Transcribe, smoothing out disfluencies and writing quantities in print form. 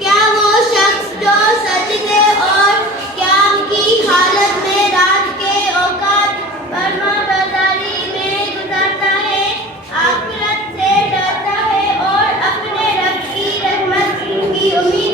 क्या वो शख्स जो सजदे और क़याम की हालत में रात के औकात फरमाबरदारी में गुजारता है, आखिरत से डरता है और अपने रब की रहमत की उम्मीद